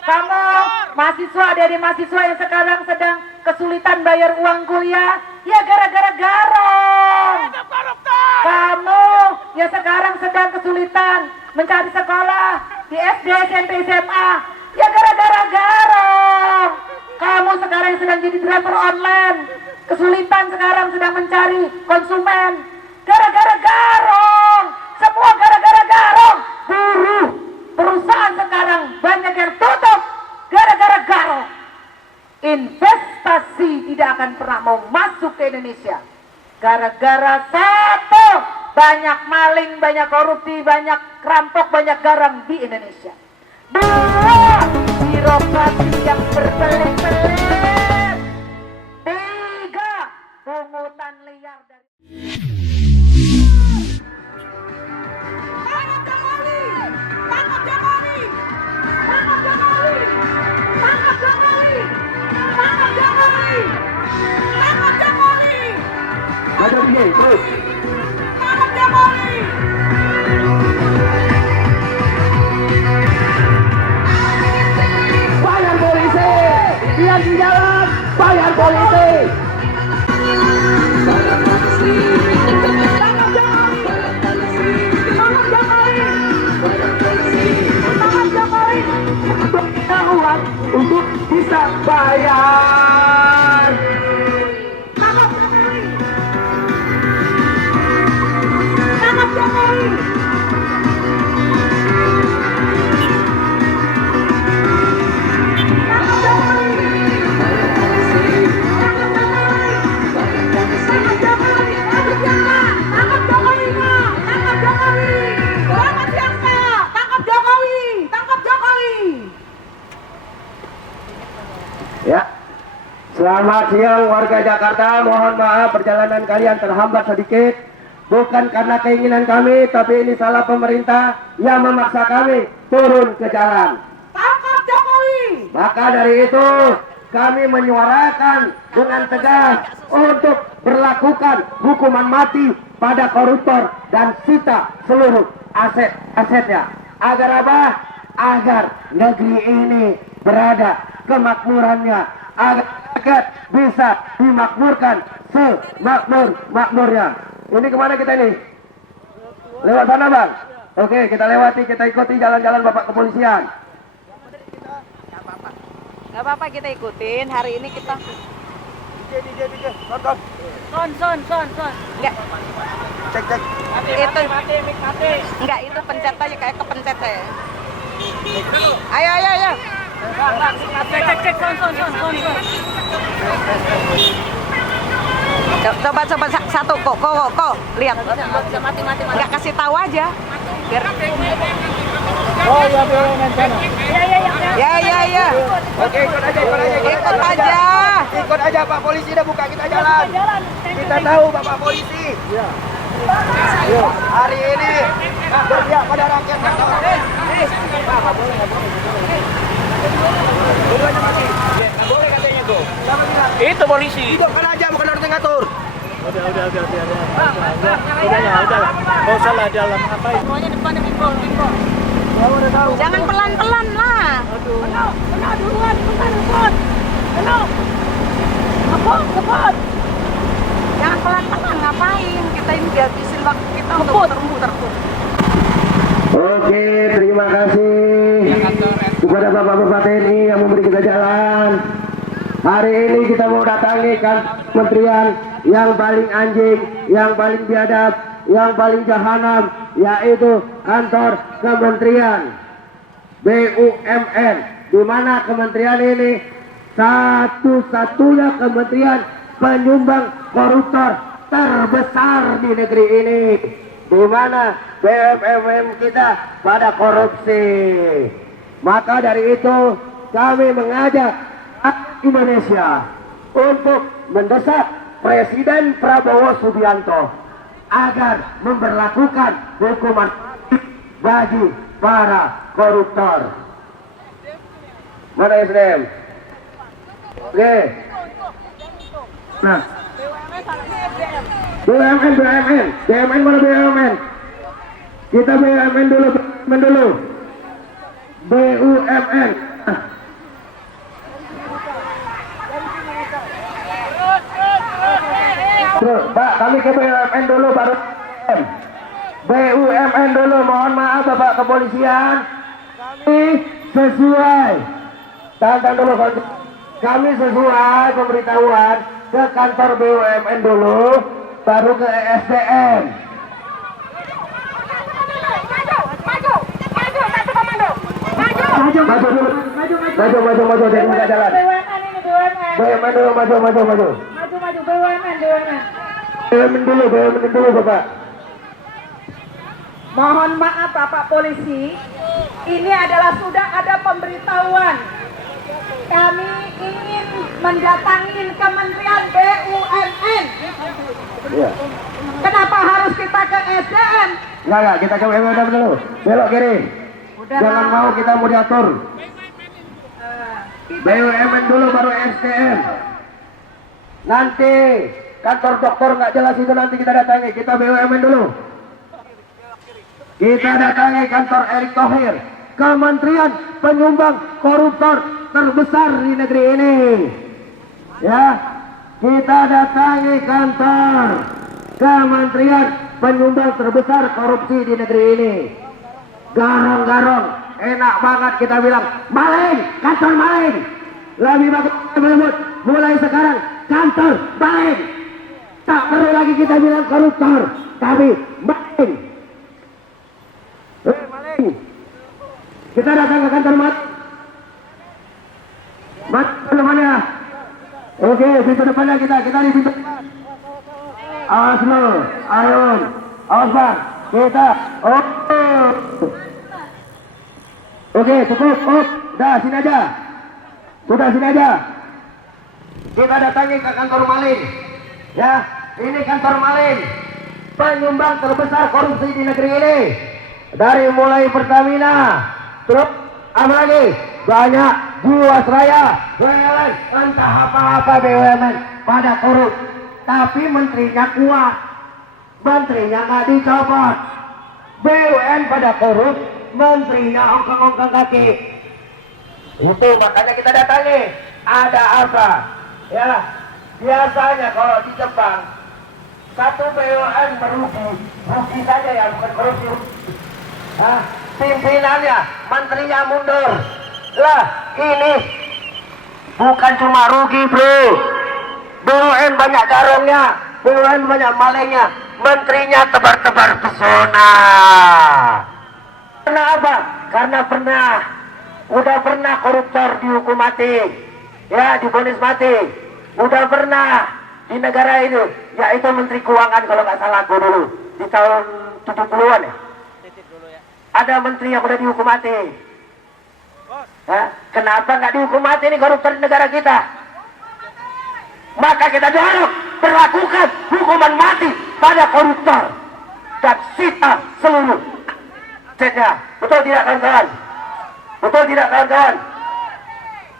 Kamu mahasiswa, adik-adik mahasiswa yang sekarang sedang kesulitan bayar uang kuliah, ya gara-gara garong. Kamu yang sekarang sedang kesulitan mencari sekolah di SD, SMP, SMA, ya gara-gara garong. Kamu sekarang yang sedang jadi driver online, kesulitan sekarang sedang mencari konsumen, gara-gara garong. Semua gara-gara garong. Buruh, perusahaan sekarang banyak yang tutup gara-gara garong. Investasi tidak akan pernah mau masuk ke Indonesia gara-gara satu, banyak maling, banyak korupsi, banyak kerampok, banyak garang di Indonesia. Dua, birokrasi yang berbelit-belit. Tiga, pungutan liar dari terus. Bayar polisi, dia di jalan, bayar polisi. Uang untuk bisa bayar. Ya, selamat siang warga Jakarta. Mohon maaf perjalanan kalian terhambat sedikit. Bukan karena keinginan kami, tapi ini salah pemerintah yang memaksa kami turun ke jalan. tangkap Jokowi. Maka dari itu kami menyuarakan dengan tegas untuk berlakukan hukuman mati pada koruptor dan sita seluruh aset-asetnya. Agar apa? Agar negeri ini berada kemakmurannya, agar rakyat bisa dimakmurkan semakmur-makmurnya. Ini kemana kita ini? Lewat sana bang? Oke, kita lewati, kita ikuti jalan-jalan Bapak Kepolisian. Gak apa-apa, kita ikutin. Hari ini kita DJ, son. Enggak. Cek. Itu enggak, itu pencet aja, kayak kepencet ya. Ayo. Cek, son. Coba satu kok lihat. Mati. Enggak kasih tahu aja. Biar. Oh ya, BUMN sana. Ya. Oke, ikut aja. Ikut aja Pak Polisi udah buka kita jalan. Kita tahu Bapak Polisi. Iya. Hari ini berpihak pada rakyat. Nggak boleh. Dua-duanya mati. Nggak boleh katanya tuh. Siapa bilang? Itu polisi. Hidupkan aja, bukan harus ngatur. Udah. Nggak usah lah jalan apa itu. Semuanya depan bimbol. Udah tahu. Jangan pelan-pelan lah. Kena duluan, cepat. Kena. Cepat. Jangan pelan-pelan, ngapain? Kita ini dihabisin waktu kita untuk muter-muter. Oke, terima kasih kepada Bapak-Bapak TNI yang memberi kita jalan. Hari ini kita mau datangi kan kementerian yang paling anjing, yang paling biadab, yang paling jahanam, yaitu kantor Kementerian BUMN, di mana kementerian ini satu-satunya kementerian penyumbang koruptor terbesar di negeri ini, di mana BUMN kita pada korupsi. Maka dari itu kami mengajak Indonesia untuk mendesak Presiden Prabowo Subianto agar memberlakukan hukuman bagi para koruptor. Mana SDM? Oke. Nah, BUMN mana BUMN? Kita BUMN dulu. BUMN. ke BUMN dulu baru BUMN dulu. Mohon maaf Bapak Kepolisian, kami sesuai tantang dulu, kami sesuai pemberitahuan ke kantor BUMN dulu baru ke SDM. Maju dulu, maju dari muka jalan. BUMN dulu, maju. BUMN dulu Bapak. Mohon maaf Bapak Polisi, ini adalah sudah ada pemberitahuan. Kami ingin mendatangi Kementerian BUMN. Iya. Kenapa harus kita ke SDM? Enggak, kita ke BUMN dulu. Belok kiri. Jangan mau kita mau diatur. BUMN dulu baru SDM. Nanti kantor dokter nggak jelas itu nanti kita datangi. Kita BUMN dulu. Kita datangi kantor Erick Thohir, Kementerian penyumbang koruptor terbesar di negeri ini. Ya, kita datangi kantor Kementerian penyumbang terbesar korupsi di negeri ini. Garong-garong, enak banget kita bilang maling, kantor maling. Lebih bagus kita menyebut mulai sekarang kantor maling. Tak perlu lagi kita bilang koruptor, tapi maling. Maling. Kita datang ke kantor depannya. Oke, pintu depannya kita di pintu depan. Awas lo, Ayun, awas Bang, kita. Oke, cukup. Udah sini aja. Kita datangi ke kantor maling. Ya, ini kantor maling. Penyumbang terbesar korupsi di negeri ini. Dari mulai Pertamina, terus apa lagi? Banyak Jiwasraya, BUMN, entah apa-apa BUMN pada korup. Tapi menterinya kuat, menterinya nggak dicopot. BUMN pada korup, menterinya ongkang-ongkang kaki. Itu makanya kita datangi. Ada apa? Ya, biasanya kalau di Jepang satu BUMN rugi saja ya, bukan korupsi. Pimpinannya, menterinya mundur. Lah, ini bukan cuma rugi bro. BUMN banyak garongnya, BUMN banyak malingnya, menterinya tebar-tebar pesona. Karena apa? Karena udah pernah koruptor dihukum mati, ya divonis mati. Udah pernah di negara itu, yaitu Menteri Keuangan kalau nggak salah gue dulu di tahun 70-an ya. Ada menteri yang udah dihukum mati. Kenapa nggak dihukum mati ini koruptor di negara kita? Maka kita dorong berlakukan hukuman mati pada koruptor dan sita seluruh asetnya. Betul tidak kawan-kawan? Betul tidak kawan-kawan?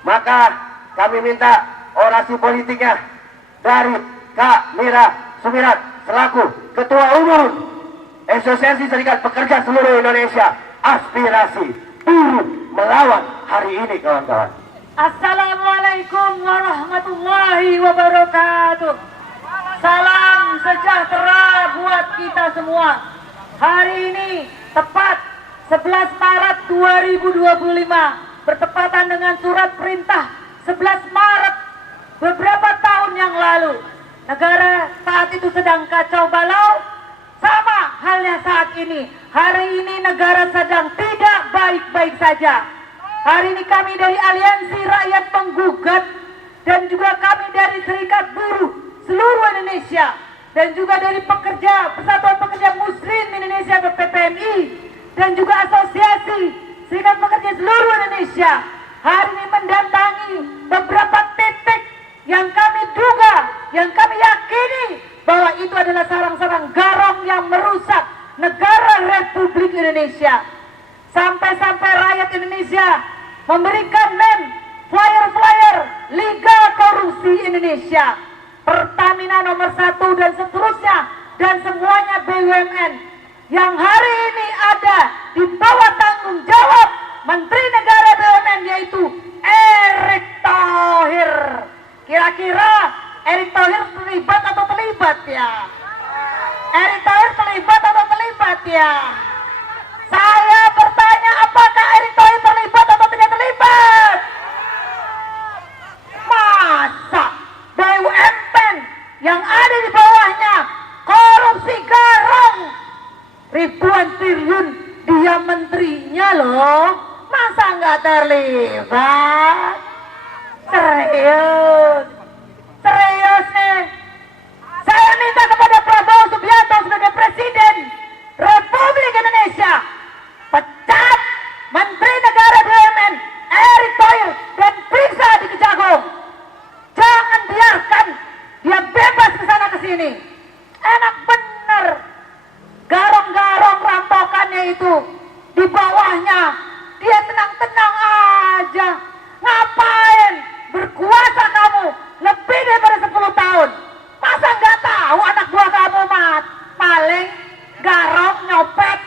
Maka kami minta orasi politiknya dari Kak Mira Sumirat selaku Ketua Umum Asosiasi Serikat Pekerja Seluruh Indonesia, aspirasi buruh melawan hari ini kawan-kawan. Assalamualaikum warahmatullahi wabarakatuh. Salam sejahtera buat kita semua. Hari ini tepat 11 Maret 2025 bertepatan dengan surat perintah 11 Maret beberapa tahun yang lalu. Negara saat itu sedang kacau balau. Sama halnya saat ini. Hari ini negara sedang tidak baik-baik saja. Hari ini kami dari Aliansi Rakyat Penggugat dan juga kami dari Serikat Buruh seluruh Indonesia dan juga dari Persatuan Pekerja Muslim Indonesia atau PPMI dan juga Asosiasi Serikat Pekerja seluruh Indonesia hari ini mendatangi beberapa titik yang kami duga, yang kami yakini bahwa itu adalah sarang-sarang garong yang merusak negara Republik Indonesia. Sampai-sampai rakyat Indonesia memberikan flyer-flyer Liga Korupsi Indonesia, Pertamina nomor 1 dan seterusnya, dan semuanya BUMN yang hari ini ada di bawah tanggung jawab Menteri Negara BUMN yaitu Erick Thohir. Kira-kira Erick Thohir terlibat atau terlibat ya? ya. Saya bertanya, apakah Erick Thohir terlibat atau tidak terlibat? Masa BUMN yang ada di bawahnya korupsi garong ribuan triliun, dia menterinya loh, masa nggak terlibat? Serius nih. Saya minta kepada Prabowo Subianto sebagai Presiden Republik Indonesia, pecat Menteri Negara BUMN Erick Thohir dan periksa di Kejagung. Jangan biarkan dia bebas ke sana ke sini. Enak bener. Garong-garong rampokannya itu di bawahnya dia tenang-tenang aja. Ngapain? Berkuasa kamu lebih daripada 10 tahun. Masa nggak tahu anak buah kamu maling, garong, nyopet,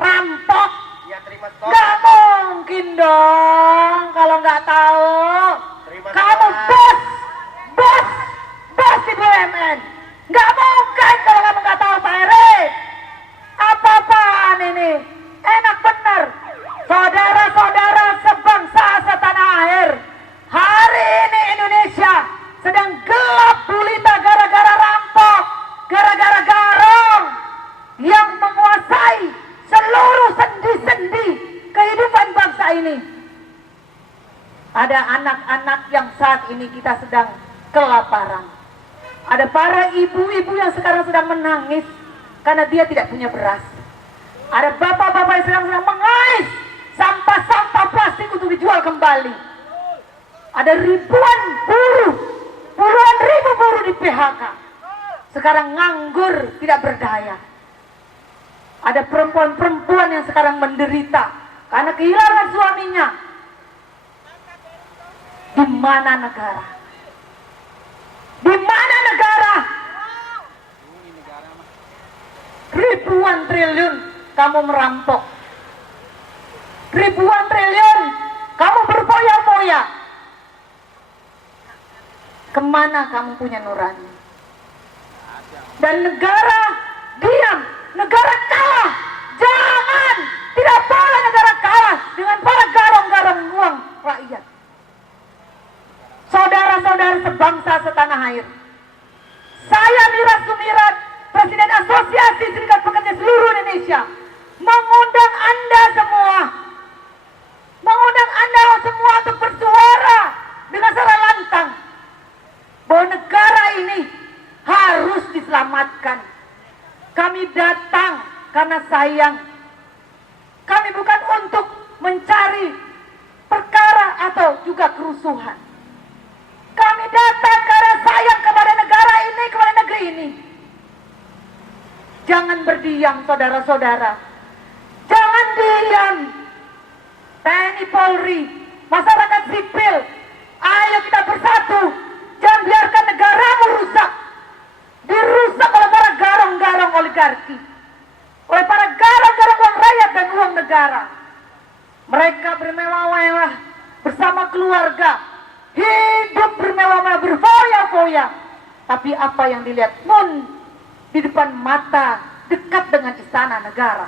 rampok? Nggak mungkin dong kalau nggak tahu. Kamu bos di BUMN. Nggak mungkin kalau kamu nggak tahu, Pak Erick. Apa-apaan ini? Enak bener. Saudara-saudara sebangsa setanah air, hari ini Indonesia sedang gelap gulita gara-gara rampok, gara-gara garong yang menguasai seluruh sendi-sendi kehidupan bangsa ini. Ada anak-anak yang saat ini kita sedang kelaparan. Ada para ibu-ibu yang sekarang sedang menangis karena dia tidak punya beras. Ada bapak-bapak yang sekarang sedang mengais sampah-sampah plastik untuk dijual kembali. Ada ribuan buruh, puluhan ribu buruh di PHK, sekarang nganggur, tidak berdaya. Ada perempuan-perempuan yang sekarang menderita karena kehilangan suaminya. Di mana negara? Di mana negara? Ribuan triliun kamu merampok. Ribuan triliun kamu berfoya-foya. Kemana kamu punya nurani? Dan negara diam, negara kalah. Jangan, tidak boleh negara kalah dengan para garong-garong uang rakyat. Saudara-saudara sebangsa setanah air, saya Mira Sumirat, Presiden Asosiasi Serikat Pekerja seluruh Indonesia, mengundang Anda semua untuk bersuara dengan secara lantang bahwa negara ini harus diselamatkan. Kami datang karena sayang. Kami bukan untuk mencari perkara atau juga kerusuhan. Kami datang karena sayang kepada negara ini, kepada negeri ini. Jangan berdiam, saudara-saudara. Jangan diam. TNI Polri, masyarakat sipil, ayo kita bersatu. Jangan biarkan negaramu rusak. Dirusak oleh para garong-garong oligarki, oleh para garong-garong uang rakyat dan uang negara. Mereka bermewah-mewah bersama keluarga, hidup bermewah-mewah, berfoya-foya. Tapi apa yang dilihat di depan mata, dekat dengan istana negara.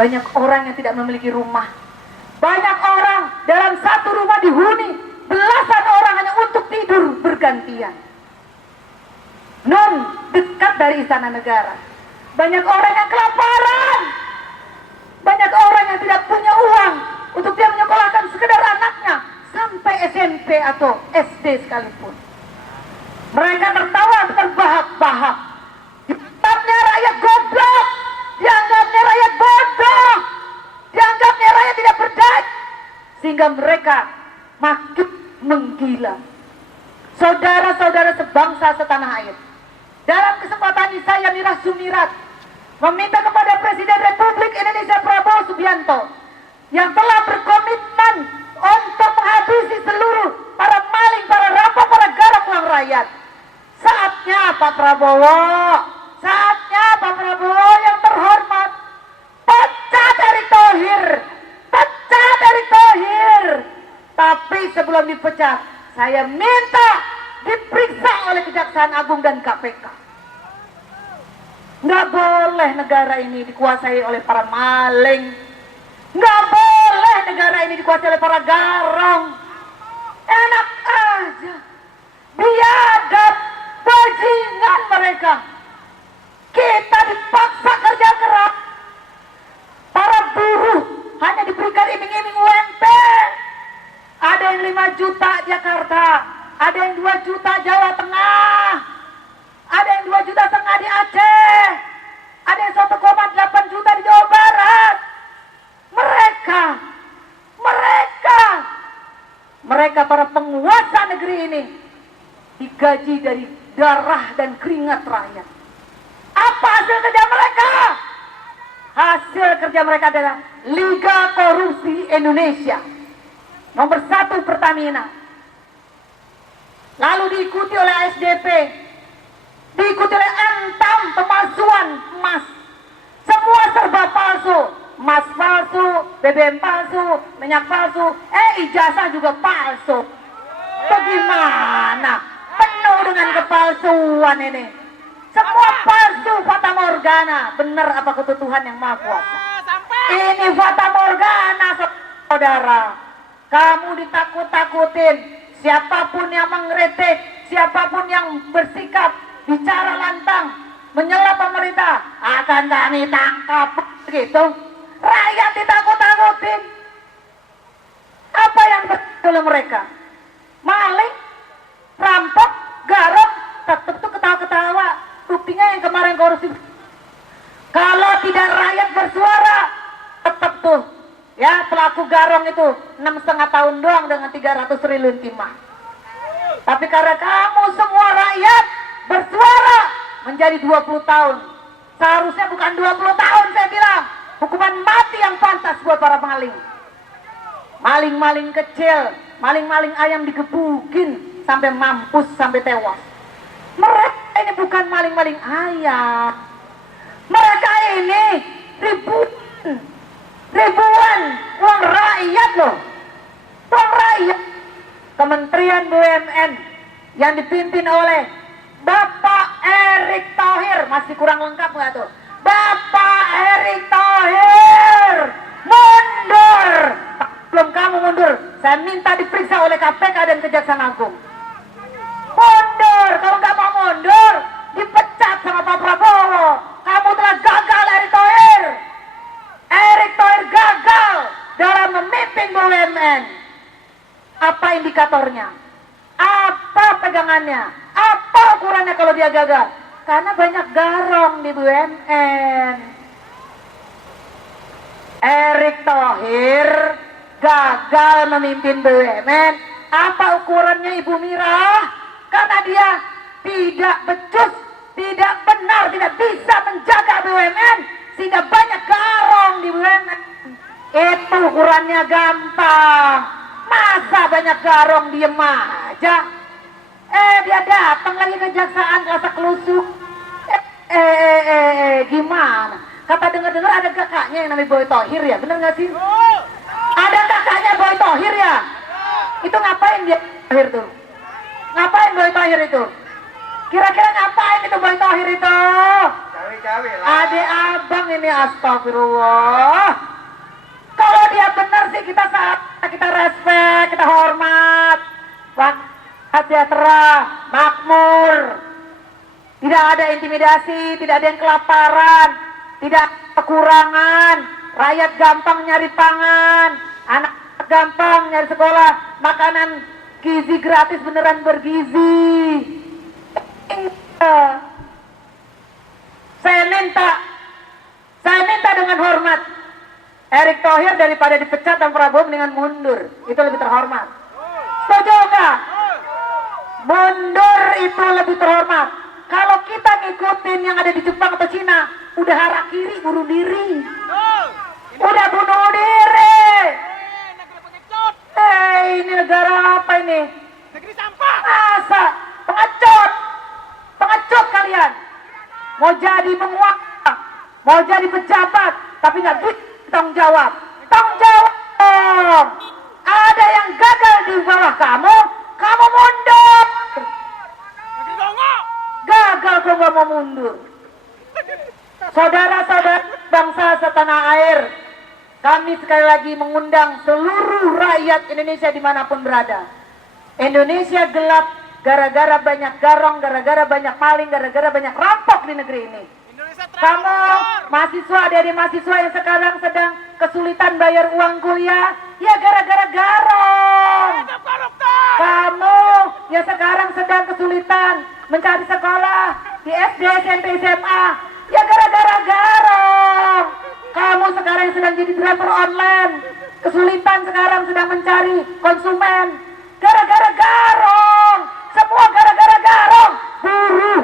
Banyak orang yang tidak memiliki rumah. Banyak orang dalam satu rumah dihuni belasan orang hanya untuk tidur bergantian. Dekat dari istana negara. Banyak orang yang kelaparan. Banyak orang yang tidak punya uang untuk dia menyekolahkan sekedar anaknya sampai SMP atau SD sekalipun. Mereka tertawa terbahak-bahak. Dianggapnya rakyat goblok, dianggapnya rakyat bodoh, dianggapnya rakyat tidak berdaya, sehingga mereka makin menggila. Saudara-saudara sebangsa setanah air, dalam kesempatan ini saya Mira Sumirat meminta kepada Presiden Republik Indonesia Prabowo Subianto yang telah berkomitmen untuk menghabisi seluruh para maling, para rampok, para garong uang rakyat. Saatnya Pak Prabowo, yang terhormat, pecat Erick Thohir. Tapi sebelum dipecat, saya minta diperiksa oleh Kejaksaan Agung dan KPK. Nggak boleh negara ini dikuasai oleh para maling. Nggak boleh negara ini dikuasai oleh para garong. Enak aja. Biadab, bajingan mereka. Kita dipaksa kerja keras. Para buruh hanya diberikan iming-iming UMP. Ada yang 5 juta Jakarta, ada yang 2 juta Jawa Tengah, ada yang 2,5 juta di Aceh, ada yang 1,8 juta di Jawa Barat. Mereka para penguasa negeri ini digaji dari darah dan keringat rakyat. Apa hasil kerja mereka? Hasil kerja mereka adalah Liga Korupsi Indonesia. Nomor 1 Pertamina. Lalu diikuti oleh SDP. Diikuti oleh Antam, pemalsuan emas. Semua serba palsu. Emas palsu, BBM palsu, minyak palsu, ijazah juga palsu. Bagaimana? Penuh dengan kepalsuan ini. Semua palsu, fata morgana. Benar apa kata Tuhan yang Maha Kuasa? Ini fata morgana, saudara. Kamu ditakut-takutin. Siapapun yang mengkritik, siapapun yang bersikap, bicara lantang, menyela pemerintah, akan kami tangkap. Begitu. Rakyat ditakut-takutin. Apa yang betul oleh mereka? Maling, rampok, garong, tetap tuh ketawa-ketawa. Buktinya yang kemarin korupsi. Kalau tidak rakyat bersuara, tetap tuh ya pelaku garong itu 6,5 tahun doang dengan 300 triliun timah. Tapi karena kamu semua rakyat bersuara menjadi 20 tahun. Seharusnya bukan 20 tahun saya bilang. Hukuman mati yang pantas buat para maling. Maling-maling kecil, maling-maling ayam digebukin sampai mampus, sampai tewas. Mereka ini bukan maling-maling ayam. Mereka ini ribuan uang rakyat loh. Uang rakyat. Kementerian BUMN yang dipimpin oleh Bapak Erick Thohir. Masih kurang lengkap nggak tuh? Bapak Erick Thohir mundur. Belum kamu mundur, saya minta diperiksa oleh KPK dan Kejaksaan Agung. Mundur. Kalau nggak mau mundur, dipecat sama Pak Prabowo. Kamu telah gagal, Erick Thohir. Erick Thohir gagal dalam memimpin BUMN. Apa indikatornya? Apa pegangannya? Apa ukurannya kalau dia gagal? Karena banyak garong di BUMN. Erick Thohir gagal memimpin BUMN. Apa ukurannya Ibu Mira? Karena dia tidak becus, tidak benar, tidak bisa menjaga BUMN, sehingga banyak garong di BUMN. Itu ukurannya gampang. Masa banyak garong diem aja? Dia datang lagi kejaksaan rasa kelusuk. Gimana? Kata dengar-dengar ada kakaknya yang namanya Boy Thohir ya, bener nggak sih? Ada kakaknya Boy Thohir ya? Itu ngapain dia Thohir tuh? Ngapain Boy Thohir itu? Kira-kira ngapain itu Boy Thohir itu? Cawe-cawe lah. Adik abang ini, astagfirullah. Kalau dia benar sih kita respect, kita hormat. Sejahtera, makmur. Tidak ada intimidasi, tidak ada yang kelaparan, tidak ada kekurangan. Rakyat gampang nyari pangan, anak gampang nyari sekolah, makanan gizi gratis beneran bergizi. Saya minta dengan hormat, Erick Thohir daripada dipecat dan Prabowo dengan mundur, itu lebih terhormat. Setuju nggak? Mundur itu lebih terhormat. Kalau kita ngikutin yang ada di Jepang atau Cina, udah harakiri, bunuh diri. Udah bunuh diri. Ini negara apa ini? Negeri sampah. Masa pengecut. Pengecut kalian. Mau jadi penguasa, mau jadi pejabat, tapi nggak bisa tanggung jawab. Tanggung jawab. Ada yang gagal di bawah kamu mundur. Negeri dongok. Gagal kau nggak mau mundur. Saudara-saudara bangsa setanah air, kami sekali lagi mengundang seluruh rakyat Indonesia dimanapun berada. Indonesia gelap gara-gara banyak garong, gara-gara banyak maling, gara-gara banyak rampok di negeri ini. Kamu mahasiswa dari mahasiswa yang sekarang sedang kesulitan bayar uang kuliah, ya gara-gara garong. Kamu yang sekarang sedang kesulitan mencari sekolah di SD, SMP, SMA, ya gara-gara garong. Kamu sekarang yang sedang jadi driver online, kesulitan sekarang sedang mencari konsumen, gara-gara garong. Semua gara-gara garong. Buruh,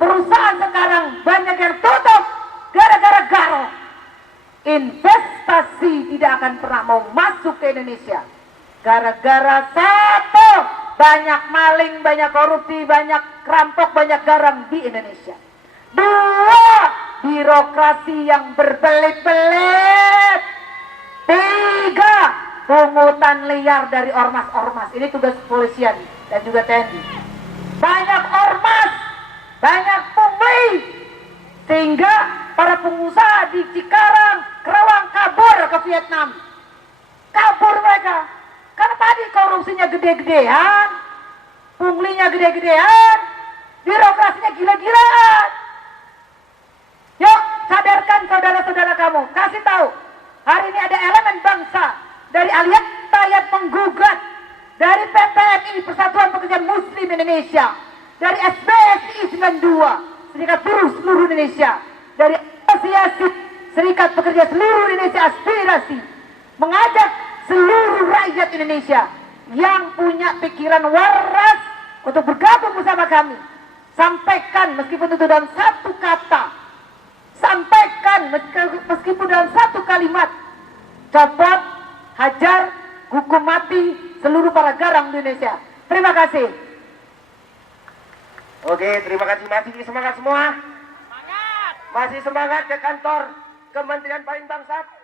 perusahaan sekarang banyak yang tutup gara-gara garong. Investasi tidak akan pernah mau masuk ke Indonesia gara-gara satu, banyak maling, banyak korupsi, banyak rampok, banyak garang di Indonesia. Dua, birokrasi yang berbelit-belit. Tiga, pungutan liar dari ormas-ormas. Ini tugas kepolisian dan juga TNI. Banyak ormas, banyak pungli, sehingga para pengusaha di Cikarang, Kerawang kabur ke Vietnam. Kabur mereka. Karena tadi korupsinya gede-gedean, punglinya gede-gedean, birokrasinya gila-gilaan. Yuk, sadarkan saudara-saudara kamu. Kasih tahu, hari ini ada elemen bangsa dari Aliat Rakyat Penggugat, dari PPMI, Persatuan Pekerja Muslim Indonesia, dari SBSI 92, Serikat Buruh Seluruh Indonesia, dari Asosiasi Serikat Pekerja Seluruh Indonesia Aspirasi, mengajak seluruh rakyat Indonesia yang punya pikiran waras untuk bergabung bersama kami. Sampaikan meskipun itu dalam satu kata, sampaikan meskipun dalam satu kalimat, copot, hajar, hukum mati seluruh para garang di Indonesia. Terima kasih. Oke, terima kasih. Masih semangat semua. Masih semangat ke kantor Kementerian Payung Bangsat.